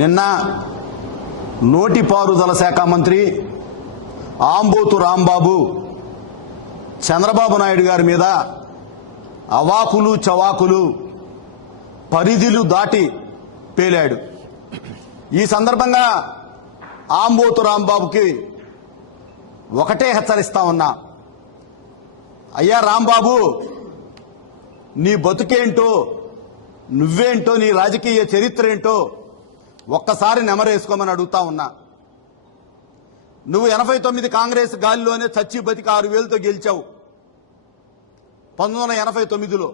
నిన్న నోటిపారుదల శాఖ మంత్రి ఆంబోతు రాంబాబు చంద్రబాబు నాయుడు గారి మీద అవాకులు చవాకులు పరిధిలు దాటి పేలాడు. ఈ సందర్భంగా ఆంబోతు రాంబాబుకి ఒకటే హెచ్చరిస్తా ఉన్నా, అయ్యా రాంబాబు, నీ బతుకేంటో, నువ్వేంటో, నీ రాజకీయ చరిత్ర ఏంటో ఒక్కసారి నెమరేసుకోమని అడుగుతా ఉన్నా. నువ్వు 89 కాంగ్రెస్ గాలిలోనే చచ్చి బతికి 6,000తో గెలిచావు 1989లో.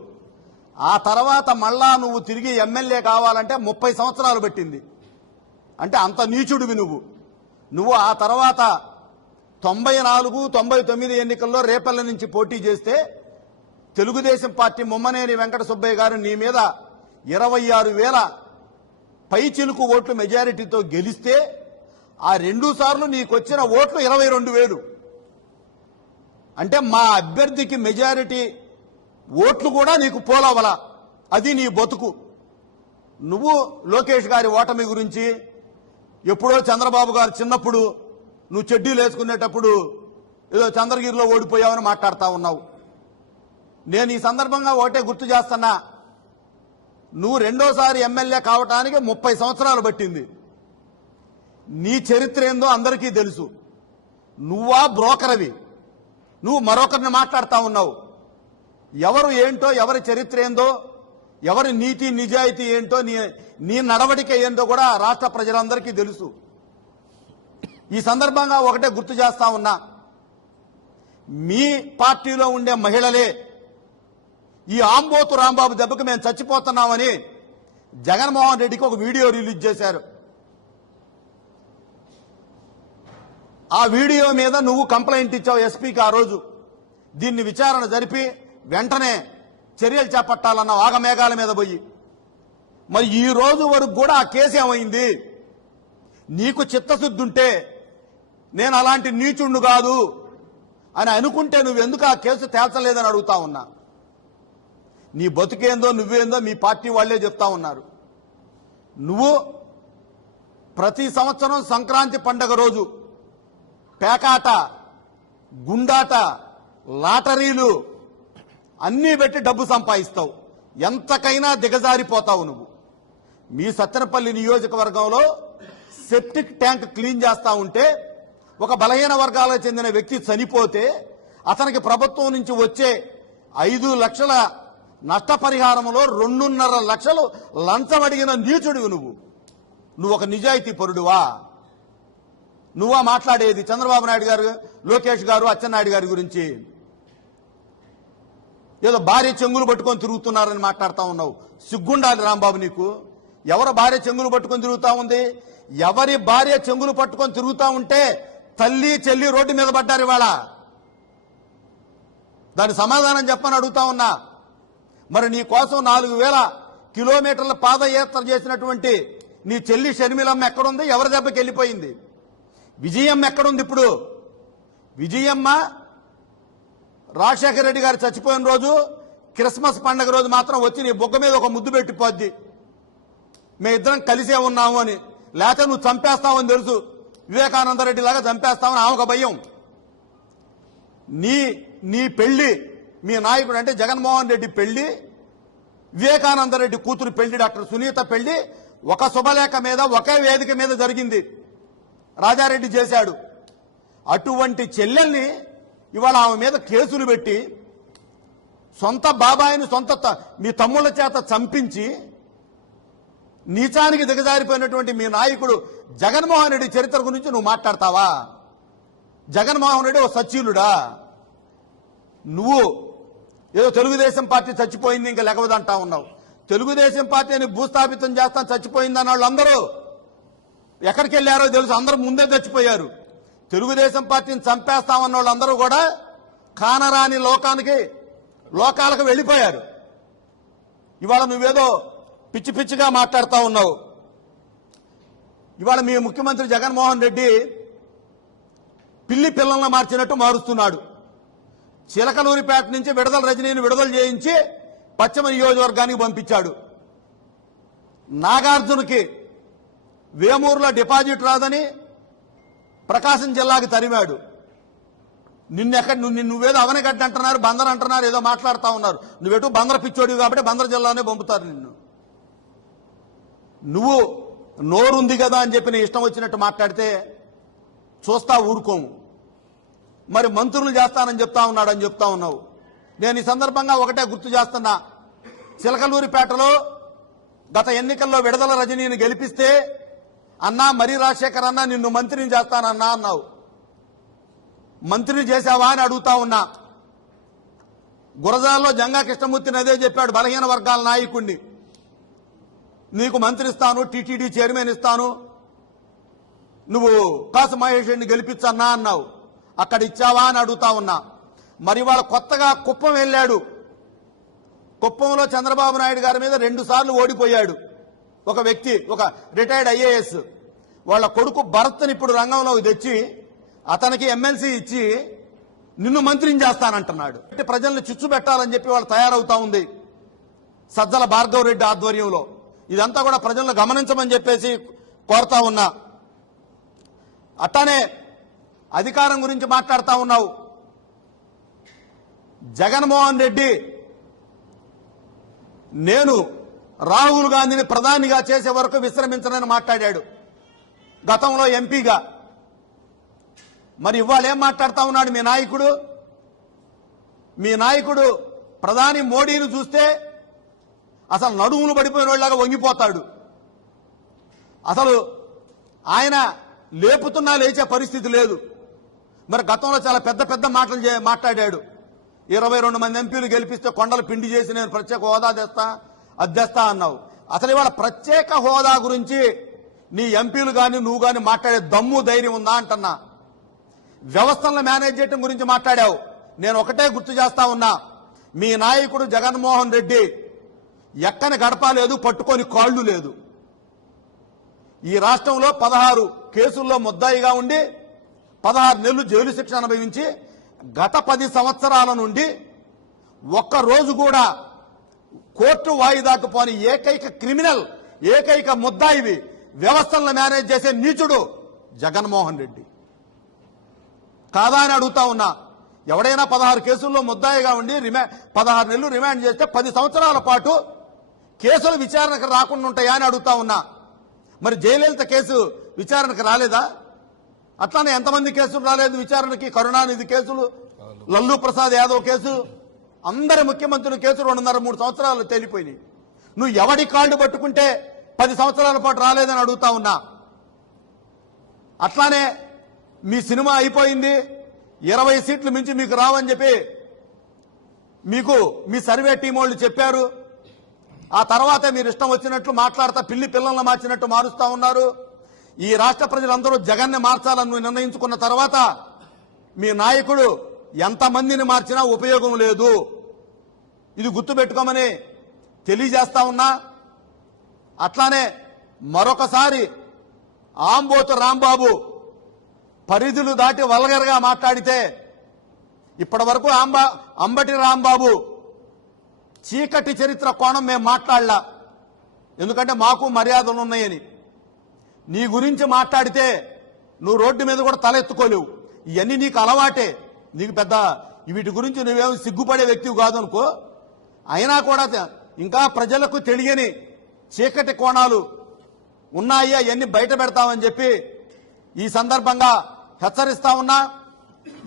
ఆ తర్వాత మళ్ళా నువ్వు తిరిగి ఎమ్మెల్యే కావాలంటే 30 సంవత్సరాలు పట్టింది. అంటే అంత నీచుడివి నువ్వు. ఆ తర్వాత 94, 99 ఎన్నికల్లో రేపల్ల నుంచి పోటీ చేస్తే తెలుగుదేశం పార్టీ ముమ్మనేని వెంకట సుబ్బయ్య గారు నీ మీద 26,000 పైచిలుకు ఓట్లు మెజారిటీతో గెలిస్తే ఆ 2 సార్లు నీకొచ్చిన ఓట్లు 22,000. అంటే మా అభ్యర్థికి మెజారిటీ ఓట్లు కూడా నీకు పోలవల. అది నీ బతుకు. నువ్వు లోకేష్ గారి ఓటమి గురించి ఎప్పుడో చంద్రబాబు గారు చిన్నప్పుడు నువ్వు చెడ్డీలు వేసుకునేటప్పుడు ఏదో చంద్రగిరిలో ఓడిపోయావని మాట్లాడుతూ ఉన్నావు. నేను ఈ సందర్భంగా ఒకటే గుర్తు చేస్తున్నా, నువ్వు రెండోసారి ఎమ్మెల్యే కావటానికి 30 సంవత్సరాలు పట్టింది. నీ చరిత్ర ఏందో అందరికీ తెలుసు. నువ్వా బ్రోకరవి. నువ్వు మరొకరిని మాట్లాడుతూ ఉన్నావు. ఎవరు ఏంటో, ఎవరి చరిత్ర ఏందో, ఎవరి నీతి నిజాయితీ ఏంటో, నీ నడవడిక ఏంటో కూడా రాష్ట్ర ప్రజలందరికీ తెలుసు. ఈ సందర్భంగా ఒకటే గుర్తు చేస్తా ఉన్నా, మీ పార్టీలో ఉండే మహిళలే ఈ ఆంబోతు రాంబాబు దెబ్బకు మేము చచ్చిపోతున్నామని జగన్మోహన్ రెడ్డికి ఒక వీడియో రిలీజ్ చేశారు. ఆ వీడియో మీద నువ్వు కంప్లైంట్ ఇచ్చావు ఎస్పీకి ఆ రోజు. దీన్ని విచారణ జరిపి వెంటనే చర్యలు చేపట్టాలన్న వాగమేఘాల మీద పోయి, మరి ఈ రోజు వరకు కూడా ఆ కేసు ఏమైంది? నీకు చిత్తశుద్ధి ఉంటే, నేను అలాంటి నీచుండు కాదు అని అనుకుంటే నువ్వెందుకు ఆ కేసు తేల్చలేదని అడుగుతా ఉన్నా. నీ బతుకేందో, నువ్వేందో మీ పార్టీ వాళ్లే చెప్తా ఉన్నారు. నువ్వు ప్రతి సంవత్సరం సంక్రాంతి పండగ రోజు పేకాట, గుండాట, లాటరీలు అన్నీ పెట్టి డబ్బు సంపాదిస్తావు. ఎంతకైనా దిగజారిపోతావు నువ్వు. మీ సత్తెనపల్లి నియోజకవర్గంలో సెప్టిక్ ట్యాంక్ క్లీన్ చేస్తా ఉంటే ఒక బలహీన వర్గాలకు చెందిన వ్యక్తి చనిపోతే అతనికి ప్రభుత్వం నుంచి వచ్చే 5 లక్షల నష్టపరిహారంలో 2.5 లక్షలు లంచం అడిగిన నీచుడివి నువ్వు ఒక నిజాయితీ పరుడువా? నువ్వా మాట్లాడేది చంద్రబాబు నాయుడు గారు, లోకేష్ గారు, అచ్చెన్నాయుడు గారి గురించి? ఏదో భార్య చెంగులు పట్టుకొని తిరుగుతున్నారని మాట్లాడుతూ ఉన్నావు. సిగ్గుండాలి రాంబాబు నీకు. ఎవరు భార్య చెంగులు పట్టుకొని తిరుగుతా ఉంది? ఎవరి భార్య చెంగులు పట్టుకొని తిరుగుతా ఉంటే తల్లి చెల్లి రోడ్డు మీద పడ్డారు ఇవాళ. దాని సమాధానం చెప్పని అడుగుతా ఉన్నా. మరి నీ కోసం 4,000 కిలోమీటర్ల పాదయాత్ర చేసినటువంటి నీ చెల్లి షర్మిలమ్మ ఎక్కడుంది? ఎవరి దెబ్బకి వెళ్ళిపోయింది? విజయమ్మ ఎక్కడుంది ఇప్పుడు? విజయమ్మ రాజశేఖర రెడ్డి గారు చచ్చిపోయిన రోజు, క్రిస్మస్ పండుగ రోజు మాత్రం వచ్చి నీ బొగ్గ మీద ఒక ముద్దు పెట్టిపోద్ది, మేమిద్దరం కలిసే ఉన్నాము అని. లేకపోతే నువ్వు చంపేస్తావని తెలుసు, వివేకానంద రెడ్డి లాగా చంపేస్తామని ఆమె ఒక భయం. నీ పెళ్లి, మీ నాయకుడు అంటే జగన్మోహన్ రెడ్డి పెళ్లి, వివేకానంద రెడ్డి కూతురు పెళ్లి, డాక్టర్ సునీత పెళ్లి ఒక శుభలేఖ మీద, ఒకే వేదిక మీద జరిగింది. రాజారెడ్డి చేశాడు. అటువంటి చెల్లెల్ని ఇవాళ ఆమె మీద కేసులు పెట్టి సొంత బాబాయిని మీ తమ్ముళ్ల చేత చంపించి నీచానికి దిగజారిపోయినటువంటి మీ నాయకుడు జగన్మోహన్ రెడ్డి చరిత్ర గురించి నువ్వు మాట్లాడతావా? జగన్మోహన్ రెడ్డి ఓ సచ్చీలుడా? నువ్వు ఏదో తెలుగుదేశం పార్టీ చచ్చిపోయింది ఇంకా లెగవదంటా ఉన్నావు. తెలుగుదేశం పార్టీని భూస్థాపితం చేస్తాను చచ్చిపోయిందన్న వాళ్ళందరూ ఎక్కడికి వెళ్ళారో తెలుసు. అందరూ ముందే చచ్చిపోయారు. తెలుగుదేశం పార్టీని చంపేస్తామన్న వాళ్ళందరూ కూడా కానరాని లోకాలకు వెళ్ళిపోయారు. ఇవాళ నువ్వేదో పిచ్చి పిచ్చిగా మాట్లాడుతూ ఉన్నావు. ఇవాళ మీ ముఖ్యమంత్రి జగన్మోహన్ రెడ్డి పిల్లి పిల్లలను మార్చినట్టు మారుస్తున్నాడు. చిలకలూరిపేట నుంచి విడుదల రజనీని విడుదల చేయించి పశ్చిమ నియోజకవర్గానికి పంపించాడు. నాగార్జునకి వేమూరులో డిపాజిట్ రాదని ప్రకాశం జిల్లాకి తరిమాడు. నువ్వేదో అవనగడ్డ అంటున్నారు, బందర్ అంటున్నారు, ఏదో మాట్లాడుతూ ఉన్నారు. నువ్వేటో బందర్ పిచ్చోడివి కాబట్టి బందర్ జిల్లానే పంపుతారు నిన్ను. నువ్వు నోరుంది కదా అని చెప్పి నీ ఇష్టం వచ్చినట్టు మాట్లాడితే చూస్తా ఊరుకోము. మరి మంత్రులు చేస్తానని చెప్తా ఉన్నాడని చెప్తా ఉన్నావు. నేను ఈ సందర్భంగా ఒకటే గుర్తు చేస్తున్నా, చిలకలూరిపేటలో గత ఎన్నికల్లో విడుదల రజనీని గెలిపిస్తే అన్నా మరి రాజశేఖర్ అన్నా నిన్ను మంత్రిని చేస్తానన్నా అన్నావు. మంత్రిని చేశావా అని అడుగుతా ఉన్నా. గురజాల్లో జంగా కృష్ణమూర్తిని అదే చెప్పాడు, బలహీన వర్గాల నాయకుడిని. నీకు మంత్రి ఇస్తాను, టీటీడీ చైర్మన్ ఇస్తాను, నువ్వు కాసు మహేష్ రెడ్డిని గెలిపించన్నా అన్నావు. అక్కడ ఇచ్చావా అని అడుగుతా ఉన్నా. మరి వాళ్ళ కొత్తగా కుప్పం వెళ్ళాడు. కుప్పంలో చంద్రబాబు నాయుడు గారి మీద 2 సార్లు ఓడిపోయాడు ఒక వ్యక్తి, ఒక రిటైర్డ్ ఐఏఎస్. వాళ్ళ కొడుకు భరత్ని ఇప్పుడు రంగంలోకి తెచ్చి అతనికి ఎమ్మెల్సీ ఇచ్చి నిన్ను మంత్రిని చేస్తానంటున్నాడు. ప్రజల్ని చిచ్చు పెట్టాలని చెప్పి వాళ్ళు తయారవుతా ఉంది సజ్జల భార్గవ రెడ్డి ఆధ్వర్యంలో. ఇదంతా కూడా ప్రజలను గమనించమని చెప్పేసి కోరుతా ఉన్నా. అట్లానే అధికారం గురించి మాట్లాడుతూ ఉన్నావు. జగన్మోహన్ రెడ్డి నేను రాహుల్ గాంధీని ప్రధానిగా చేసే వరకు విశ్రమించనని మాట్లాడాడు గతంలో ఎంపీగా. మరి ఇవాళ ఏం మాట్లాడుతూ ఉన్నాడు మీ నాయకుడు? మీ నాయకుడు ప్రధాని మోడీని చూస్తే అసలు నడుములు పడిపోయిన వాళ్ళగా వంగిపోతాడు. అసలు ఆయన లేపుతున్నా లేచే పరిస్థితి లేదు. మరి గతంలో చాలా పెద్ద పెద్ద మాటలు మాట్లాడాడు. 22 మంది ఎంపీలు గెలిపిస్తే కొండలు పిండి చేసి నేను ప్రత్యేక హోదా తెస్తా, అది తెస్తా అన్నావు. అసలు ఇవాళ ప్రత్యేక హోదా గురించి నీ ఎంపీలు కానీ నువ్వు కానీ మాట్లాడే దమ్ము ధైర్యం ఉందా అంటున్నా. వ్యవస్థలను మేనేజ్ చేయడం గురించి మాట్లాడావు. నేను ఒకటే గుర్తు చేస్తా ఉన్నా, మీ నాయకుడు జగన్మోహన్ రెడ్డి ఎక్కని గడప లేదు, పట్టుకొని కాళ్లు లేదు. ఈ రాష్ట్రంలో 16 కేసుల్లో ముద్దాయిగా ఉండి 16 నెలలు జైలు శిక్ష అనుభవించి గత 10 సంవత్సరాల నుండి ఒక్కరోజు కూడా కోర్టు వాయిదాకు పోని ఏకైక క్రిమినల్, ఏకైక ముద్దాయివి, వ్యవస్థలను మేనేజ్ చేసే నీచుడు జగన్మోహన్ రెడ్డి కాదా అని అడుగుతా ఉన్నా. ఎవడైనా 16 కేసుల్లో ముద్దాయిగా ఉండి 16 నెలలు రిమాండ్ చేస్తే 10 సంవత్సరాల పాటు కేసులు విచారణకు రాకుండా ఉంటాయా అని అడుగుతా ఉన్నా. మరి జయలలిత కేసు విచారణకు రాలేదా? అట్లానే ఎంతమంది కేసులు రాలేదు విచారణకి? కరుణానిధి కేసులు, లల్లూ ప్రసాద్ యాదవ్ కేసు, అందరి ముఖ్యమంత్రుల కేసులు 2.5-3 సంవత్సరాలు తేలిపోయినాయి. నువ్వు ఎవడి కాళ్ళు పట్టుకుంటే 10 సంవత్సరాల పాటు రాలేదని అడుగుతా ఉన్నా. అట్లానే మీ సినిమా అయిపోయింది, 20 సీట్లు మించి మీకు రావని చెప్పి మీకు మీ సర్వే టీం వాళ్ళు చెప్పారు. ఆ తర్వాత మీరు ఇష్టం వచ్చినట్లు మాట్లాడతా పిల్లలను మార్చినట్టు మారుస్తా ఉన్నారు. ఈ రాష్ట్ర ప్రజలందరూ జగన్ని మార్చాలని నిర్ణయించుకున్న తర్వాత మీ నాయకుడు ఎంతమందిని మార్చినా ఉపయోగం లేదు. ఇది గుర్తుపెట్టుకోమని తెలియజేస్తా ఉన్నా. అట్లానే మరొకసారి ఆంబోతు రాంబాబు పరిధులు దాటి వల్గర్గా మాట్లాడితే, ఇప్పటి వరకు అంబటి రాంబాబు చీకటి చరిత్ర కోణం మేము మాట్లాడలా, ఎందుకంటే మాకు మర్యాదలు ఉన్నాయని. నీ గురించి మాట్లాడితే నువ్వు రోడ్డు మీద కూడా తలెత్తుకోలేవు. ఇవన్నీ నీకు అలవాటే, నీకు పెద్ద వీటి గురించి నువ్వేమో సిగ్గుపడే వ్యక్తివి కాదనుకో. అయినా కూడా ఇంకా ప్రజలకు తెలియని చీకటి కోణాలు ఉన్నాయి, అవన్నీ బయట పెడతామని చెప్పి ఈ సందర్భంగా హెచ్చరిస్తా ఉన్నా.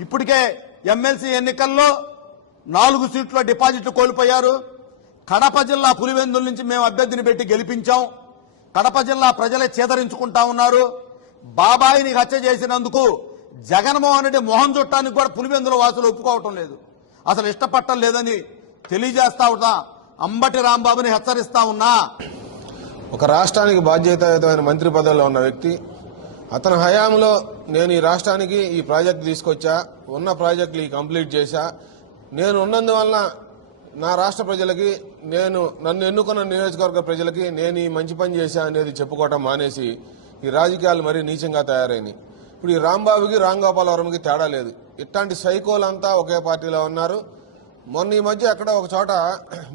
ఇప్పటికే ఎమ్మెల్సీ ఎన్నికల్లో 4 సీట్ల డిపాజిట్లు కోల్పోయారు. కడప జిల్లా పులివెందుల నుంచి మేము అభ్యర్థిని పెట్టి గెలిపించాం. కడప జిల్లా ప్రజలే చేదరించుకుంటా ఉన్నారు. బాబాయిని హత్య చేసినందుకు జగన్మోహన్ రెడ్డి మొహం చుట్టానికి కూడా పులివెందుల వాసులు ఒప్పుకోవటం లేదు, అసలు ఇష్టపడటం లేదని తెలియజేస్తా ఉన్నా. అంబటి రాంబాబుని హెచ్చరిస్తా ఉన్నా. ఒక రాష్ట్రానికి బాధ్యతాయుతమైన మంత్రి పదవిలో ఉన్న వ్యక్తి, అతని హయాంలో నేను ఈ రాష్ట్రానికి ఈ ప్రాజెక్టు తీసుకొచ్చా, ఉన్న ప్రాజెక్టులు కంప్లీట్ చేశా, నేను ఉన్నందువలన నా రాష్ట్ర ప్రజలకి, నన్ను ఎన్నుకున్న నియోజకవర్గ ప్రజలకి నేను ఈ మంచి పని చేశా అనేది చెప్పుకోవటం మానేసి ఈ రాజకీయాలు మరీ నీచంగా తయారైనాయి. ఇప్పుడు ఈ రాంబాబుకి రాంగోపాలవరంకి తేడా లేదు. ఇట్లాంటి సైకోలంతా ఒకే పార్టీలో ఉన్నారు. మొన్న ఈ మధ్య ఎక్కడ ఒక చోట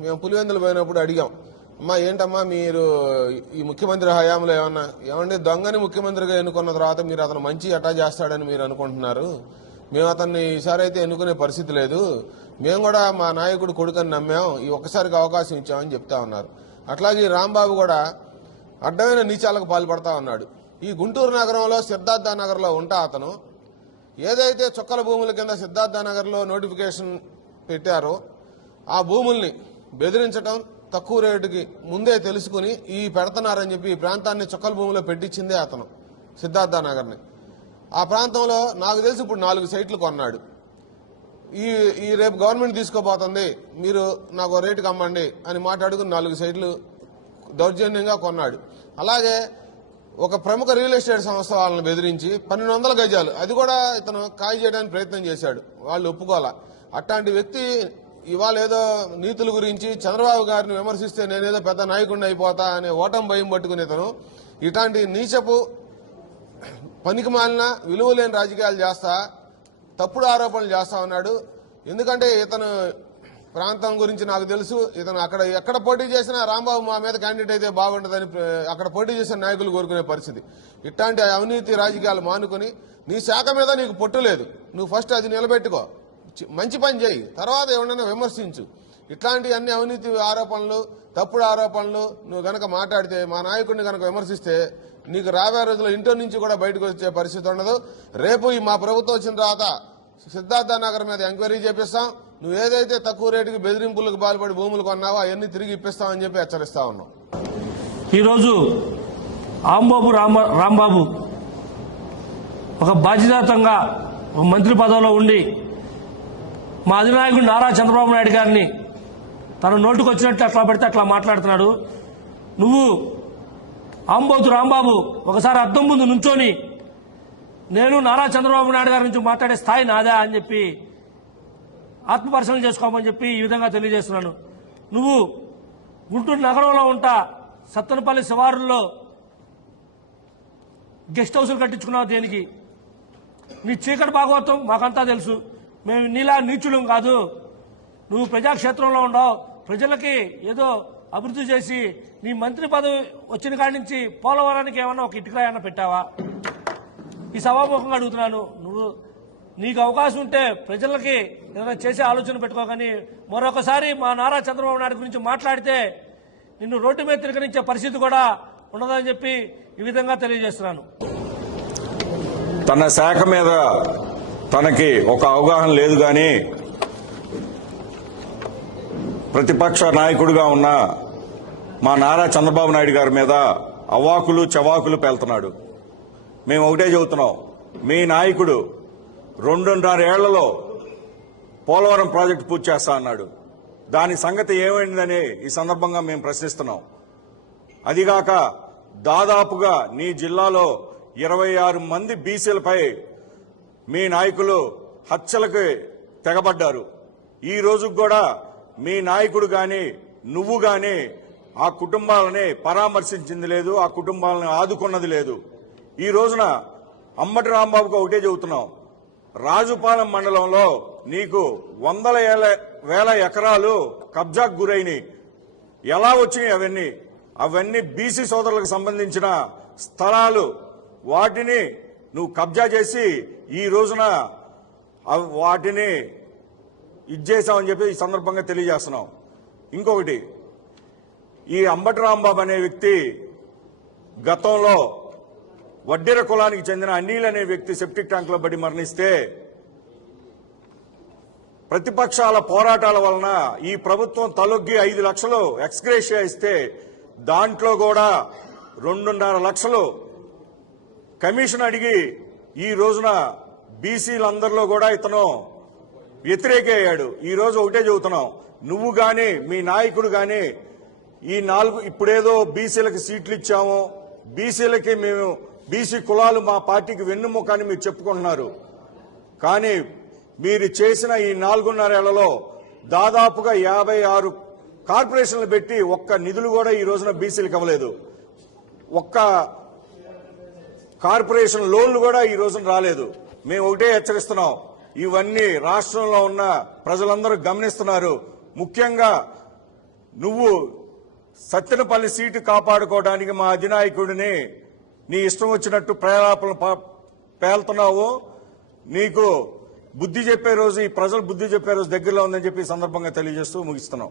మేము పులివెందులు పోయినప్పుడు అడిగాం, అమ్మా ఏంటమ్మా మీరు ఈ ముఖ్యమంత్రి హయాంలో ఏమండి దొంగని ముఖ్యమంత్రిగా ఎన్నుకున్న తర్వాత మీరు అతను మంచి ఎటా చేస్తాడని మీరు అనుకుంటున్నారు. మేము అతన్ని ఈసారి అయితే ఎన్నుకునే పరిస్థితి లేదు. మేము కూడా మా నాయకుడు కొడుకని నమ్మాం, ఈ ఒక్కసారికి అవకాశం ఇచ్చామని చెప్తా ఉన్నారు. అట్లాగే రాంబాబు కూడా అడ్డమైన నీచాలకు పాల్పడతా ఉన్నాడు. ఈ గుంటూరు నగరంలో సిద్ధార్థ నగర్లో ఉంటా అతను ఏదైతే చుక్కల భూముల కింద సిద్ధార్థ నగర్లో నోటిఫికేషన్ పెట్టారో ఆ భూముల్ని బెదిరించడం, తక్కువ రేటుకి ముందే తెలుసుకుని ఈ పెడుతున్నారని చెప్పి ఈ ప్రాంతాన్ని చుక్కల భూమిలో పెట్టించిందే అతను సిద్ధార్థ నగర్ని. ఆ ప్రాంతంలో నాకు తెలిసి ఇప్పుడు 4 సైట్లు కొన్నాడు. ఈ రేపు గవర్నమెంట్ తీసుకోబోతుంది, మీరు నాకు రేటుకి అమ్మండి అని మాట్లాడుకుని 4 సైట్లు దౌర్జన్యంగా కొన్నాడు. అలాగే ఒక ప్రముఖ రియల్ ఎస్టేట్ సంస్థ వాళ్ళని బెదిరించి 1200 గజాలు అది కూడా ఇతను ఖాళీ చేయడానికి ప్రయత్నం చేశాడు, వాళ్ళు ఒప్పుకోవాలా. అట్లాంటి వ్యక్తి ఇవాళ ఏదో నీతుల గురించి చంద్రబాబు గారిని విమర్శిస్తే నేనేదో పెద్ద నాయకుడిని అయిపోతా అనే ఓటమి భయం పట్టుకుని ఇతను ఇట్లాంటి నీచపు పనికి మాలిన విలువ లేని రాజకీయాలు చేస్తా తప్పుడు ఆరోపణలు చేస్తా ఉన్నాడు. ఎందుకంటే ఇతను ప్రాంతం గురించి నాకు తెలుసు. ఇతను ఎక్కడ పోటీ చేసినా రాంబాబు మా మీద క్యాండిడేట్ అయితే బాగుంటుందని అక్కడ పోటీ చేసిన నాయకులు కోరుకునే పరిస్థితి. ఇట్లాంటి అవినీతి రాజకీయాలు మానుకుని నీ శాఖ మీద నీకు పొట్టు లేదు, నువ్వు ఫస్ట్ అది నిలబెట్టుకో, మంచి పని చేయి, తర్వాత ఎవరైనా విమర్శించు. ఇట్లాంటి అన్ని అవినీతి ఆరోపణలు, తప్పుడు ఆరోపణలు నువ్వు గనక మాట్లాడితే, మా నాయకుడిని గనక విమర్శిస్తే నీకు రాబోయే రోజుల్లో ఇంట్లో నుంచి కూడా బయటకు వచ్చే పరిస్థితి ఉండదు. రేపు మా ప్రభుత్వం వచ్చిన తర్వాత సిద్ధార్థ నగర్ మీద ఎంక్వైరీ చేపిస్తాం. నువ్వు ఏదైతే తక్కువ రేటుకి బెదిరింపులకు పాల్పడి భూములు కొన్నావో అవన్నీ తిరిగి ఇప్పిస్తామని చెప్పి హెచ్చరిస్తా ఉన్నాం. ఈరోజు ఆంబాబు రాంబాబు ఒక బాధ్యతాయుతంగా ఒక మంత్రి పదవిలో ఉండి మా అధినాయకుడు నారా చంద్రబాబు నాయుడు గారిని తన నోటుకు వచ్చినట్టు అట్లా పడితే అట్లా మాట్లాడుతున్నాడు. నువ్వు ఆంబోతు రాంబాబు ఒకసారి అద్దం ముందు నుంచొని నేను నారా చంద్రబాబు నాయుడు గారి నుంచి మాట్లాడే స్థాయి నాదా అని చెప్పి ఆత్మపరిశీలన చేసుకోమని చెప్పి ఈ విధంగా తెలియజేస్తున్నాను. నువ్వు గుంటూరు నగరంలో ఉంటా సత్తెనపల్లి శివారుల్లో గెస్ట్ హౌస్లు కట్టించుకున్నావు దేనికి? నీ చీకటి భాగవతం మాకంతా తెలుసు. మేము నీలా నీచులం కాదు. నువ్వు ప్రజాక్షేత్రంలో ఉండవు, ప్రజలకి ఏదో అభివృద్ధి చేసి నీ మంత్రి పదవి వచ్చిన కాడి నుంచి పోలవరానికి ఏమన్నా ఒక ఇటుకరాయన్నా పెట్టావా? ఈ సభాముఖంగా అడుగుతున్నాను. నీకు అవకాశం ఉంటే ప్రజలకి ఏదైనా చేసే ఆలోచన పెట్టుకోగాని మరొకసారి మా నారా చంద్రబాబు నాయుడు గురించి మాట్లాడితే నిన్ను రోడ్డు మీద తిరగనిచ్చే పరిస్థితి కూడా ఉండదని చెప్పి ఈ విధంగా తెలియజేస్తున్నాను. తన శాఖ మీద తనకి ఒక అవగాహన లేదు గాని ప్రతిపక్ష నాయకుడిగా ఉన్న మా నారా చంద్రబాబు నాయుడు గారి మీద అవాకులు చవాకులు పేలుతున్నాడు. మేము ఒకటే చెబుతున్నాం, మీ నాయకుడు 2.5 ఏళ్లలో పోలవరం ప్రాజెక్టు పూర్తి చేస్తా అన్నాడు. దాని సంగతి ఏమైందని ఈ సందర్భంగా మేము ప్రశ్నిస్తున్నాం. అదిగాక దాదాపుగా నీ జిల్లాలో 26 మంది బీసీలపై మీ నాయకులు హత్యలకు తెగబడ్డారు. ఈ రోజుకు కూడా మీ నాయకుడు గాని నువ్వు గాని ఆ కుటుంబాలని పరామర్శించింది లేదు, ఆ కుటుంబాలను ఆదుకున్నది లేదు. ఈ రోజున అంబటి రాంబాబుకు ఒకటే చెబుతున్నాం, రాజుపాలెం మండలంలో నీకు వేల ఎకరాలు కబ్జాకు గురైనవి. ఎలా వచ్చినాయి? అవన్నీ బీసీ సోదరులకు సంబంధించిన స్థలాలు. వాటిని నువ్వు కబ్జా చేసి ఈ రోజున వాటిని ఇచ్చేసామని చెప్పి ఈ సందర్భంగా తెలియజేస్తున్నాం. ఇంకొకటి, ఈ అంబటి రాంబాబు అనే వ్యక్తి గతంలో వడ్డెర కులానికి చెందిన అనిల్ అనే వ్యక్తి సెప్టిక్ ట్యాంక్ లో పడి మరణిస్తే ప్రతిపక్షాల పోరాటాల వలన ఈ ప్రభుత్వం తలొగ్గి 5 లక్షలు ఎక్స్గ్రేషియా ఇస్తే దాంట్లో కూడా 2.5 లక్షలు కమిషన్ అడిగి ఈ రోజున బీసీలందరిలో కూడా ఇతను వ్యతిరేక అయ్యాడు. ఈ రోజు ఒకటే చెబుతున్నాం, నువ్వు గాని మీ నాయకుడు గాని ఈ 4 ఇప్పుడేదో బీసీలకు సీట్లు ఇచ్చాము, బీసీలకి మేము బీసీ కులాలు మా పార్టీకి వెన్నుముక అని మీరు చెప్పుకుంటున్నారు. కానీ మీరు చేసిన ఈ 4.5 ఏళ్లలో దాదాపుగా 56 కార్పొరేషన్లు పెట్టి ఒక్క నిధులు కూడా ఈ రోజున బీసీలకు ఇవ్వలేదు. ఒక్క కార్పొరేషన్ లోన్లు కూడా ఈ రోజున రాలేదు. మేము ఒకటే హెచ్చరిస్తున్నాం, ఇవన్నీ రాష్ట్రంలో ఉన్న ప్రజలందరూ గమనిస్తున్నారు. ముఖ్యంగా నువ్వు సత్తెనపల్లి సీటు కాపాడుకోవడానికి మా అధినాయకుడిని నీ ఇష్టం వచ్చినట్టు ప్రేలాపనలు పేలుతున్నావు. నీకు బుద్ధి చెప్పే రోజు, ఈ ప్రజలు బుద్ధి చెప్పే రోజు దగ్గరలో ఉందని చెప్పి ఈ సందర్భంగా తెలియజేస్తూ ముగిస్తున్నాం.